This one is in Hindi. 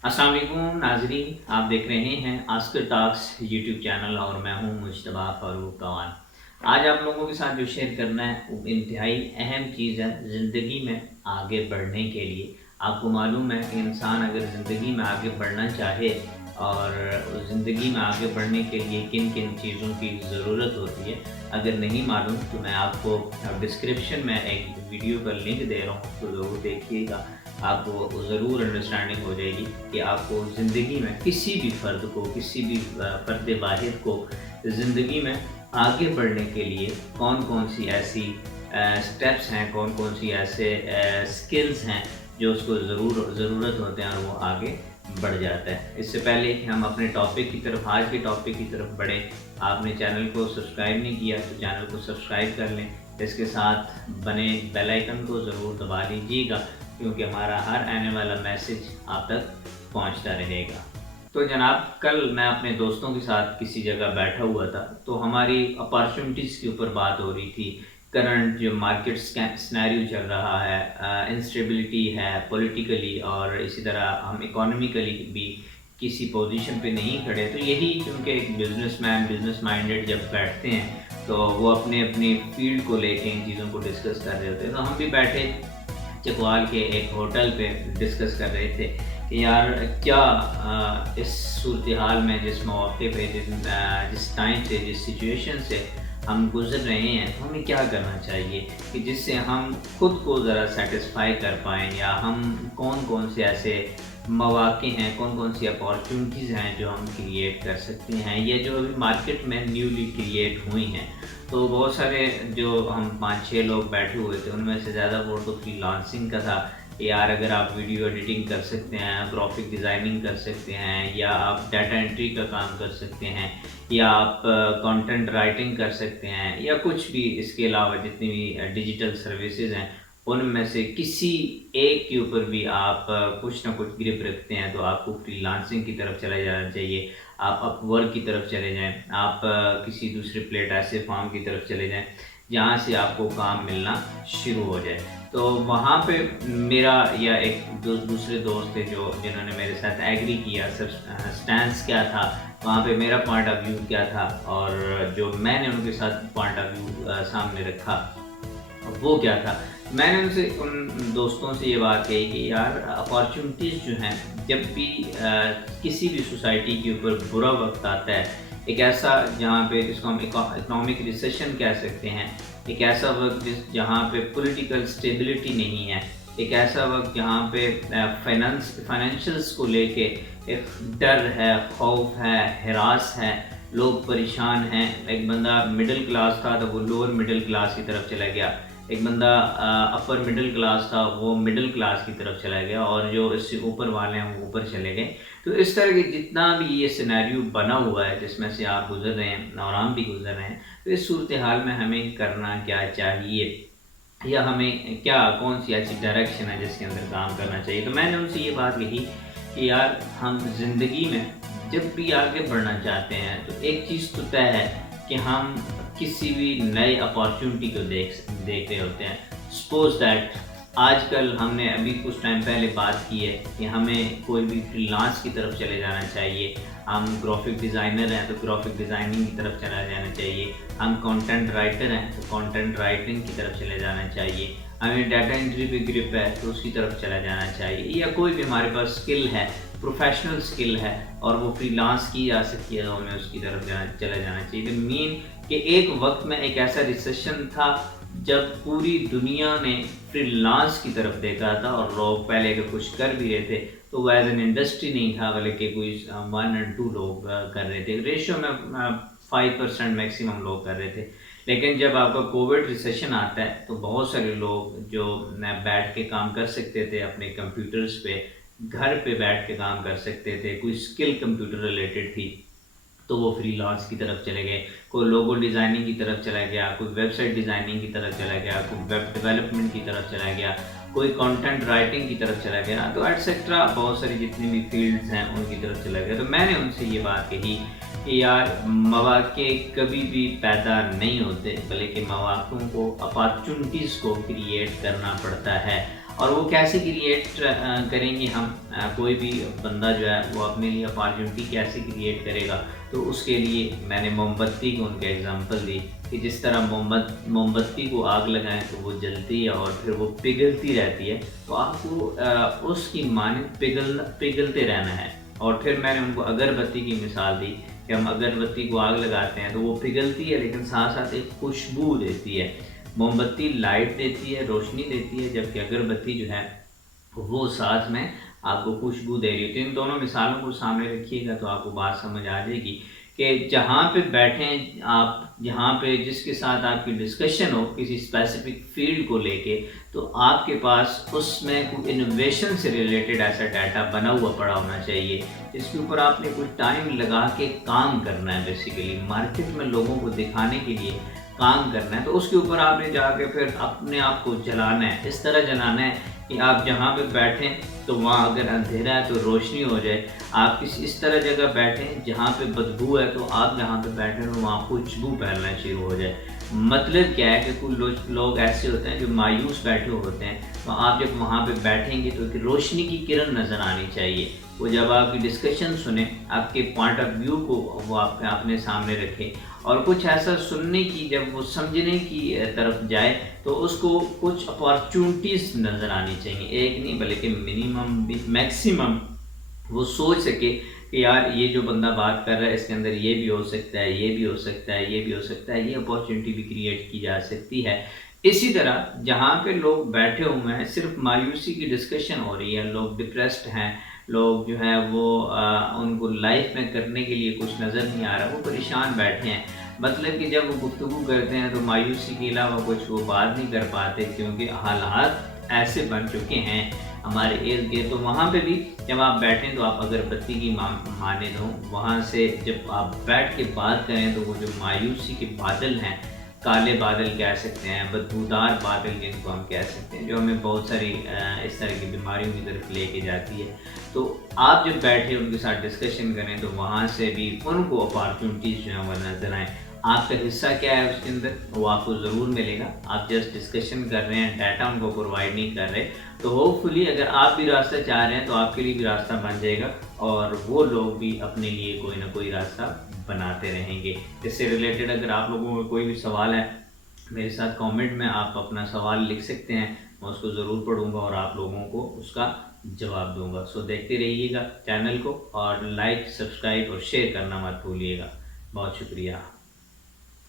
अस्सलाम वालेकुम नाज़रीन, आप देख रहे हैं आस्कर टॉक्स यूट्यूब चैनल और मैं हूं मुज्तबा फ़ारूक कवान। आज आप लोगों के साथ जो शेयर करना है वो इंतहाई अहम चीज़ है ज़िंदगी में आगे बढ़ने के लिए। आपको मालूम है कि इंसान अगर ज़िंदगी में आगे बढ़ना चाहे और ज़िंदगी में आगे बढ़ने के लिए किन किन चीज़ों की ज़रूरत होती है, अगर नहीं मालूम तो मैं आपको डिस्क्रिप्शन में एक वीडियो का लिंक दे रहा हूँ, तो ज़रूर देखिएगा। आपको ज़रूर अंडरस्टैंडिंग हो जाएगी कि आपको ज़िंदगी में किसी भी फ़र्द को, किसी भी फ़र्द वाहिद को ज़िंदगी में आगे बढ़ने के लिए कौन-कौन सी ऐसी स्टेप्स हैं, कौन-कौन सी ऐसे स्किल्स हैं जो उसको ज़रूरत होते हैं और वो आगे बढ़ जाता है। इससे पहले कि हम अपने टॉपिक की तरफ, आज के टॉपिक की तरफ बढ़ें, आपने चैनल को सब्सक्राइब नहीं किया तो चैनल को सब्सक्राइब कर लें। इसके साथ बने बेल आइकन को ज़रूर दबा लीजिएगा, क्योंकि हमारा हर आने वाला मैसेज आप तक पहुंचता रहेगा। तो जनाब, कल मैं अपने दोस्तों के साथ किसी जगह बैठा हुआ था, तो हमारी अपॉर्चुनिटीज़ के ऊपर बात हो रही थी। करंट जो मार्केट सिनेरियो चल रहा है, इंस्टेबिलिटी है पॉलिटिकली, और इसी तरह हम इकोनॉमिकली भी किसी पोजीशन पे नहीं खड़े। तो यही, क्योंकि एक बिजनेसमैन, बिजनेस माइंडेड जब बैठते हैं तो वो अपने अपनी फील्ड को लेके इन चीज़ों को डिस्कस कर रहे होते हैं। तो हम भी बैठे चकवाल के एक होटल पे डिस्कस कर रहे थे कि यार क्या इस सूरत हाल में, जिस मौके पे, जिस टाइम से, जिस सिचुएशन से हम गुज़र रहे हैं, तो हमें क्या करना चाहिए कि जिससे हम खुद को ज़रा सेटिस्फाई कर पाएँ, या हम कौन कौन से ऐसे मौक़े हैं, कौन कौन सी अपॉर्चुनिटीज़ हैं जो हम क्रिएट कर सकते हैं, या जो अभी मार्केट में न्यूली क्रिएट हुई हैं। तो बहुत सारे, जो हम 5-6 लोग बैठे हुए थे, उनमें से ज़्यादा वो तो फ्रीलांसिंग का था। यार अगर आप वीडियो एडिटिंग कर सकते हैं, ग्राफिक डिज़ाइनिंग कर सकते हैं, या आप डाटा एंट्री का काम कर सकते हैं, या आप कंटेंट राइटिंग कर सकते हैं, या कुछ भी इसके अलावा जितनी भी डिजिटल सर्विसेज हैं, उनमें से किसी एक के ऊपर भी आप कुछ ना कुछ ग्रिप रखते हैं, तो आपको फ्रीलांसिंग की तरफ चला जाना चाहिए। आप अपवर्क की तरफ चले जाएँ, आप किसी दूसरे प्लेटफ़ॉर्म की तरफ चले जाएँ, जहाँ से आपको काम मिलना शुरू हो जाए। तो वहाँ पे मेरा, या एक दूसरे दोस्त थे जो जिन्होंने मेरे साथ एग्री किया, सब स्टैंस क्या था, वहाँ पे मेरा पॉइंट ऑफ व्यू क्या था, और जो मैंने उनके साथ पॉइंट ऑफ व्यू सामने रखा वो क्या था। मैंने उनसे, उन दोस्तों से ये बात कही कि यार अपॉर्चुनिटीज़ जो हैं, जब भी किसी भी सोसाइटी के ऊपर बुरा वक्त आता है, एक ऐसा जहाँ पे, जिसको हम इकोनॉमिक रिसेशन कह सकते हैं, एक ऐसा वक्त जहाँ पे पॉलिटिकल स्टेबिलिटी नहीं है, एक ऐसा वक्त जहाँ पे फाइनेंशियल्स को लेके एक डर है, खौफ है, हिरास है, लोग परेशान हैं। एक बंदा मिडिल क्लास था तो वो लोअर मिडिल क्लास की तरफ चला गया, एक बंदा अपर मिडिल क्लास था वो मिडिल क्लास की तरफ चला गया, और जो इससे ऊपर वाले हैं वो ऊपर चले गए। तो इस तरह के जितना भी ये सिनेरियो बना हुआ है, जिसमें से आप गुजर रहे हैं और हम भी गुजर रहे हैं, तो इस सूरत हाल में हमें करना क्या चाहिए, या हमें क्या, कौन सी ऐसी डायरेक्शन है जिसके अंदर काम करना चाहिए। तो मैंने उनसे ये बात कही कि यार हम ज़िंदगी में जब भी आगे बढ़ना चाहते हैं, तो एक चीज़ तो तय है कि हम किसी भी नए अपॉर्चुनिटी को देख रहे होते हैं। सपोज दैट आजकल, हमने अभी कुछ टाइम पहले बात की है कि हमें कोई भी फ्रीलांस की तरफ चले जाना चाहिए। हम ग्राफिक डिज़ाइनर हैं तो ग्राफिक डिज़ाइनिंग की तरफ चला जाना चाहिए। हम कंटेंट राइटर हैं तो कंटेंट राइटिंग की तरफ चले जाना चाहिए। हमें डाटा एंट्री पे ग्रिप है तो उसकी तरफ चला जाना चाहिए, या कोई भी हमारे पास स्किल है, प्रोफेशनल स्किल है और वो फ्रीलांस की जा सकती है, तो हमें उसकी तरफ चला जाना चाहिए। तो मीन कि एक वक्त में एक ऐसा रिसेशन था जब पूरी दुनिया ने फ्रीलांस की तरफ देखा था, और लोग पहले अगर कुछ कर भी रहे थे तो वो एज एन इंडस्ट्री नहीं था, बल्कि कोई 1 और 2 लोग कर रहे थे। रेशियो में 5% मैक्सिमम लोग कर रहे थे। लेकिन जब आपका कोविड रिसेशन आता है तो बहुत सारे लोग जो बैठ के काम कर सकते थे अपने कंप्यूटर्स पे, घर पे बैठ के काम कर सकते थे, कोई स्किल कंप्यूटर रिलेटेड थी, तो वो फ्रीलांस की तरफ चले गए। कोई लोगो डिज़ाइनिंग की तरफ चला गया, कोई वेबसाइट डिज़ाइनिंग की तरफ चला गया, कोई वेब डेवलपमेंट की तरफ चला गया, कोई कंटेंट राइटिंग की तरफ चला गया, तो एटसेट्रा बहुत सारी जितनी भी फील्ड्स हैं उनकी तरफ चला गया। तो मैंने उनसे ये बात कही कि यार मौक़े कभी भी पैदा नहीं होते, बल्कि मौक़ों को, अपॉर्चुनिटीज़ को क्रिएट करना पड़ता है। और वो कैसे क्रिएट करेंगे हम, कोई भी बंदा जो है वो अपने लिए अपॉर्चुनिटी कैसे क्रिएट करेगा। तो उसके लिए मैंने मोमबत्ती को उनके एग्जांपल दी कि जिस तरह मोमबत्ती को आग लगाएं तो वो जलती है और फिर वो पिघलती रहती है, तो आपको उसकी माने पिघलते रहना है। और फिर मैंने उनको अगरबत्ती की मिसाल दी कि हम अगरबत्ती को आग लगाते हैं तो वो पिघलती है लेकिन साथ साथ एक खुशबू देती है। मोमबत्ती लाइट देती है, रोशनी देती है, जबकि अगरबत्ती जो है वो साथ में आपको खुशबू दे रही है। तो इन दोनों मिसालों को सामने रखिएगा तो आपको बात समझ आ जाएगी कि जहाँ पे बैठें आप, जहाँ पे जिसके साथ आपकी डिस्कशन हो किसी स्पेसिफिक फील्ड को लेके, तो आपके पास उसमें कोई इनोवेशन से रिलेटेड ऐसा डाटा बना हुआ पड़ा होना चाहिए जिसके ऊपर आपने कुछ टाइम लगा के काम करना है। बेसिकली मार्केट में लोगों को दिखाने के लिए काम करना है, तो उसके ऊपर आपने जाके फिर अपने आप को जलाना है। इस तरह जलाना है कि आप जहाँ पे बैठें तो वहाँ अगर अंधेरा है तो रोशनी हो जाए। आप किसी इस तरह जगह बैठें जहाँ पे बदबू है तो आप जहाँ पे बैठे हो वहाँ खुशबू फैलना शुरू हो जाए। मतलब क्या है कि कुछ लोग ऐसे होते हैं जो मायूस बैठे होते हैं, तो आप जब वहाँ पे बैठेंगे तो एक रोशनी की किरण नज़र आनी चाहिए। वो जब आपकी डिस्कशन सुने, आपके पॉइंट ऑफ व्यू को वो आप अपने सामने रखें और कुछ ऐसा सुनने की, जब वो समझने की तरफ जाए तो उसको कुछ अपॉर्चुनिटीज़ नज़र आनी चाहिए। एक नहीं बल्कि मिनिमम भी मैक्सिमम वो सोच सके कि यार ये जो बंदा बात कर रहा है इसके अंदर ये भी हो सकता है, ये भी हो सकता है, ये भी हो सकता है, ये अपॉर्चुनिटी भी क्रिएट की जा सकती है। इसी तरह जहाँ पे लोग बैठे हुए हैं सिर्फ मायूसी की डिस्कशन हो रही है, लोग डिप्रेस्ड हैं, लोग जो है वो उनको लाइफ में करने के लिए कुछ नज़र नहीं आ रहा, वो परेशान बैठे हैं। मतलब कि जब वो गुफ्तगू करते हैं तो मायूसी के अलावा कुछ वो बात नहीं कर पाते क्योंकि हालात ऐसे बन चुके हैं हमारे इर्द गिर्द। तो वहाँ पे भी जब आप बैठें तो आप अगरबत्ती की माने दो, वहाँ से जब आप बैठ के बात करें तो वो जो मायूसी के बादल हैं, काले बादल कह सकते हैं, बदबूदार बादल जिनको हम कह सकते हैं, जो हमें बहुत सारी इस तरह की बीमारियों की तरफ लेके जाती है। तो आप जब बैठे उनके साथ डिस्कशन करें तो वहाँ से भी उनको अपॉर्चुनिटीज़ जो है वो नजर आएँ। आपका हिस्सा क्या है उसके अंदर वो आपको ज़रूर मिलेगा। आप जस्ट डिस्कशन कर रहे हैं, डाटा उनको प्रोवाइड नहीं कर रहे। तो होपफुली अगर आप भी रास्ता चाह रहे हैं तो आपके लिए भी रास्ता बन जाएगा और वो लोग भी अपने लिए कोई ना कोई रास्ता बनाते रहेंगे। इससे रिलेटेड अगर आप लोगों को कोई भी सवाल है, मेरे साथ कमेंट में आप अपना सवाल लिख सकते हैं, मैं उसको ज़रूर पढ़ूंगा और आप लोगों को उसका जवाब दूंगा। सो देखते रहिएगा चैनल को और लाइक, सब्सक्राइब और शेयर करना मत भूलिएगा। बहुत शुक्रिया।